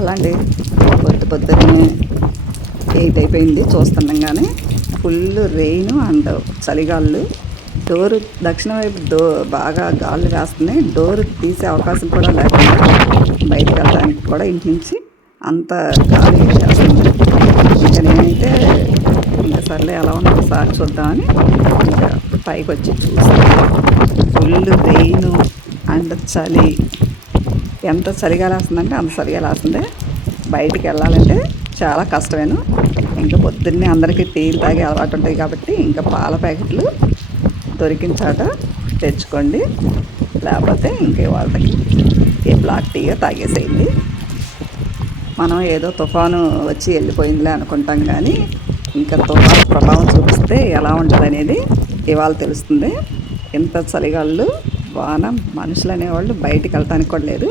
అలా అండి పొద్దు పొద్దున్నే ఎయిట్ అయిపోయింది చూస్తుండగానే. ఫుల్ రెయిన్ అండ్ చలిగాళ్ళు డోరు దక్షిణ వైపు డో బాగా గాళ్ళు వేస్తున్నాయి. డోర్ తీసే అవకాశం కూడా లేకుండా బయటకు వెళ్ళడానికి కూడా ఇంటి నుంచి అంత గాలి చేస్తుంది ఇంకా నేనైతే ఇంకా సర్లే ఎలా ఉందో ఒకసారి చూద్దామని ఇంకా పైకి వచ్చి చూస్తాను ఫుల్ రెయిన్ అండ్ చలి. ఎంత చలిగా లేస్తుందంటే అంత చలిగా లేస్తుంది బయటికి వెళ్ళాలంటే చాలా కష్టమేను. ఇంకా పొద్దున్నే అందరికీ టీలు తాగే అలవాటు ఉంటాయి కాబట్టి ఇంకా పాల ప్యాకెట్లు దొరికిన చాట తెచ్చుకోండి. లేకపోతే ఇంకే వాళ్ళకి ఏ బ్లాక్ టీగా తాగేసేయండి. మనం ఏదో తుఫాను వచ్చి వెళ్ళిపోయిందిలే అనుకుంటాం కానీ ఇంకా తుఫాను ప్రభావం చూపిస్తే ఎలా ఉంటుంది అనేది ఇవాళ తెలుస్తుంది. ఎంత చలిగాళ్ళు వాన మనుషులు అనేవాళ్ళు బయటికి వెళ్ళటానికి కూడా లేదు.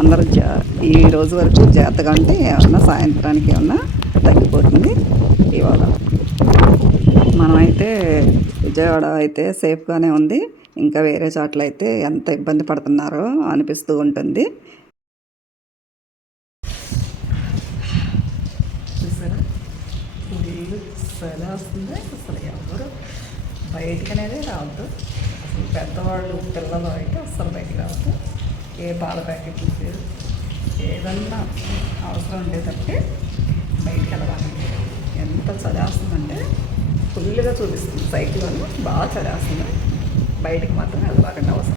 అందరూ జా ఈ రోజు వరకు జాగ్రత్తగా ఉంటే ఏమన్నా సాయంత్రానికి ఏమన్నా తగ్గిపోతుంది ఇవాళ. మనమైతే విజయవాడ అయితే సేఫ్గానే ఉంది. ఇంకా వేరే చోట్ల అయితే ఎంత ఇబ్బంది పడుతున్నారో అనిపిస్తూ ఉంటుంది. చూసారా? అసలు ఎవరు బయటికి అనేది రావద్దు. అసలు పెద్దవాళ్ళు పిల్లలు అయితే అస్సలు బయటికి రావద్దు. ఏ పాల ప్యాకెట్లు లేదు ఏదన్నా అవసరం ఉండేదంటే బయటికి వెళ్ళాలి ఎంత చలేస్తుందంటే ఫుల్గా చూపిస్తుంది. సైకిల్ వల్ల బాగా చలేస్తుంది బయటికి మాత్రం వెళ్ళబాకండి అవసరం